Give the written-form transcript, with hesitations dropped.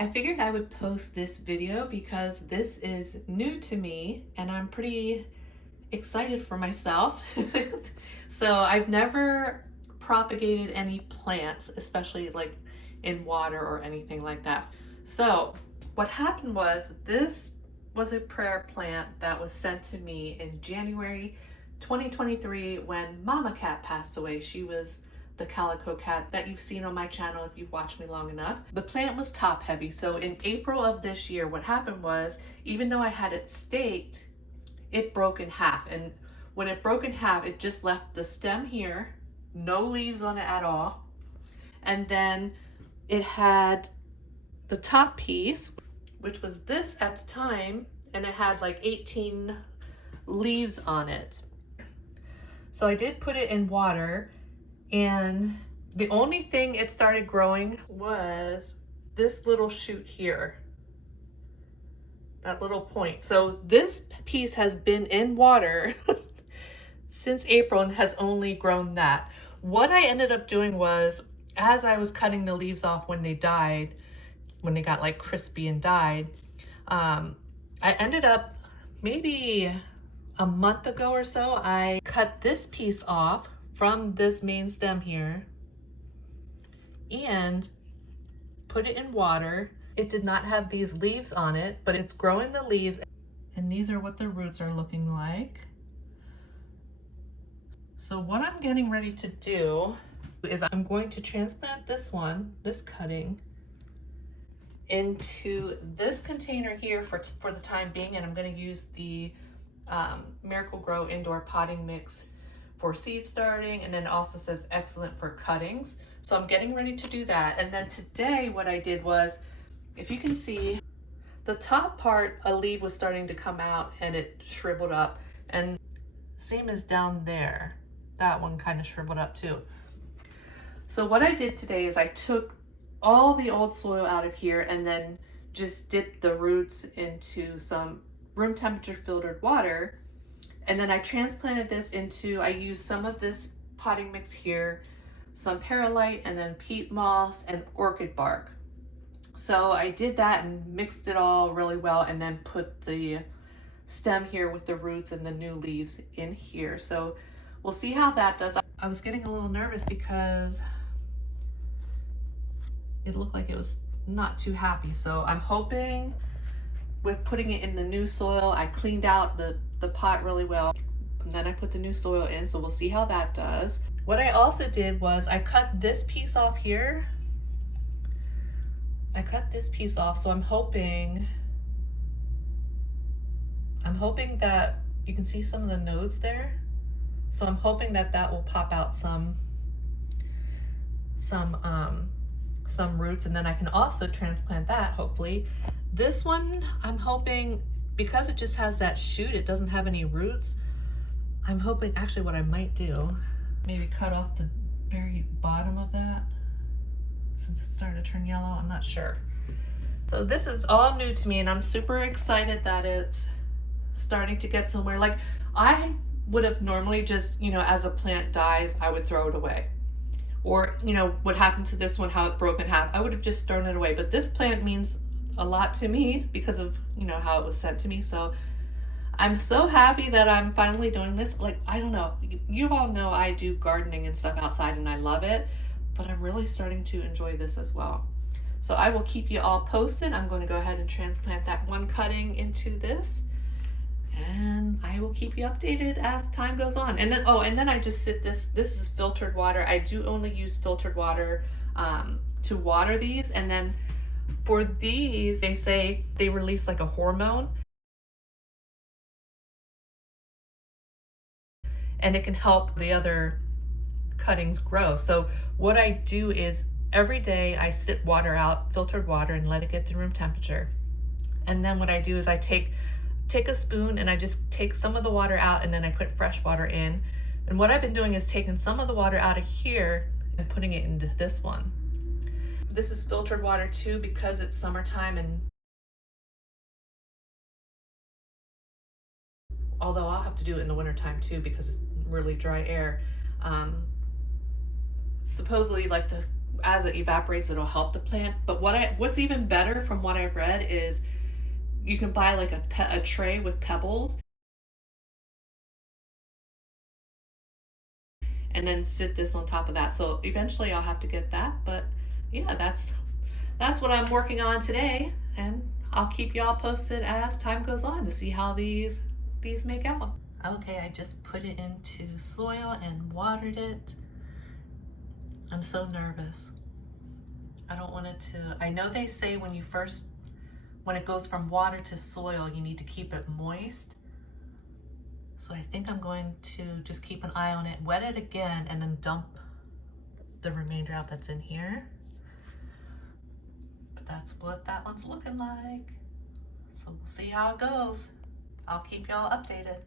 I figured I would post this video because this is new to me and I'm pretty excited for myself. So I've never propagated any plants, especially like in water or anything like that. So what happened was this was a prayer plant that was sent to me in January 2023 when Mama Cat passed away. She was the Calico cat that you've seen on my channel if you've watched me long enough. The plant was top heavy. So in April of this year, what happened was, even though I had it staked, it broke in half. And when it broke in half, it just left the stem here, no leaves on it at all. And then it had the top piece, which was this at the time, and it had like 18 leaves on it. So I did put it in water, and the only thing it started growing was this little shoot here, that little point. So this piece has been in water since April and has only grown that. What I ended up doing was, as I was cutting the leaves off when they died, when they got like crispy and died, I ended up maybe a month ago or so, I cut this piece off from this main stem here and put it in water. It did not have these leaves on it, but it's growing the leaves, and these are what the roots are looking like. So what I'm getting ready to do is I'm going to transplant this one, this cutting, into this container here for the time being, and I'm going to use the Miracle-Gro indoor potting mix for seed starting, and then it also says excellent for cuttings. So I'm getting ready to do that. And then today what I did was, if you can see, the top part, a leaf was starting to come out and it shriveled up, and same as down there, that one kind of shriveled up too. So what I did today is I took all the old soil out of here and then just dipped the roots into some room temperature filtered water. And then I transplanted this into, I used some of this potting mix here, some perlite, and then peat moss and orchid bark. So I did that and mixed it all really well, and then put the stem here with the roots and the new leaves in here. So we'll see how that does. I was getting a little nervous because it looked like it was not too happy. So I'm hoping with putting it in the new soil, I cleaned out the pot really well, and then I put the new soil in, so we'll see how that does. What I also did was I cut this piece off here. I cut this piece off, so I'm hoping that you can see some of the nodes there. So I'm hoping that that will pop out some roots, and then I can also transplant that, hopefully. This one, I'm hoping, because it just has that shoot, it doesn't have any roots, I'm hoping, actually what I might do, maybe cut off the very bottom of that, since it's starting to turn yellow, I'm not sure. So this is all new to me, and I'm super excited that it's starting to get somewhere. Like, I would have normally just, you know, as a plant dies, I would throw it away. Or, you know, what happened to this one, how it broke in half, I would have just thrown it away. But this plant means a lot to me because of, you know, how it was sent to me. So I'm so happy that I'm finally doing this. Like, I don't know, you all know I do gardening and stuff outside and I love it, but I'm really starting to enjoy this as well. So I will keep you all posted. I'm going to go ahead and transplant that one cutting into this, and I will keep you updated as time goes on. And then, oh, and then I just sit this is filtered water. I do only use filtered water to water these. And then for these, they say they release like a hormone, and it can help the other cuttings grow. So what I do is every day I sit water out, filtered water, and let it get to room temperature. And then what I do is I take a spoon and I just take some of the water out, and then I put fresh water in. And what I've been doing is taking some of the water out of here and putting it into this one. This is filtered water too, because it's summertime, and although I'll have to do it in the wintertime too because it's really dry air. Supposedly, like, as it evaporates, it'll help the plant. But what's even better from what I've read is you can buy like a tray with pebbles and then sit this on top of that. So eventually I'll have to get that, but yeah, that's what I'm working on today, and I'll keep y'all posted as time goes on to see how these make out. Okay, I just put it into soil and watered it. I'm so nervous. I don't want it to, I know they say when it goes from water to soil, you need to keep it moist. So I think I'm going to just keep an eye on it, wet it again, and then dump the remainder out that's in here. But that's what that one's looking like. So we'll see how it goes. I'll keep y'all updated.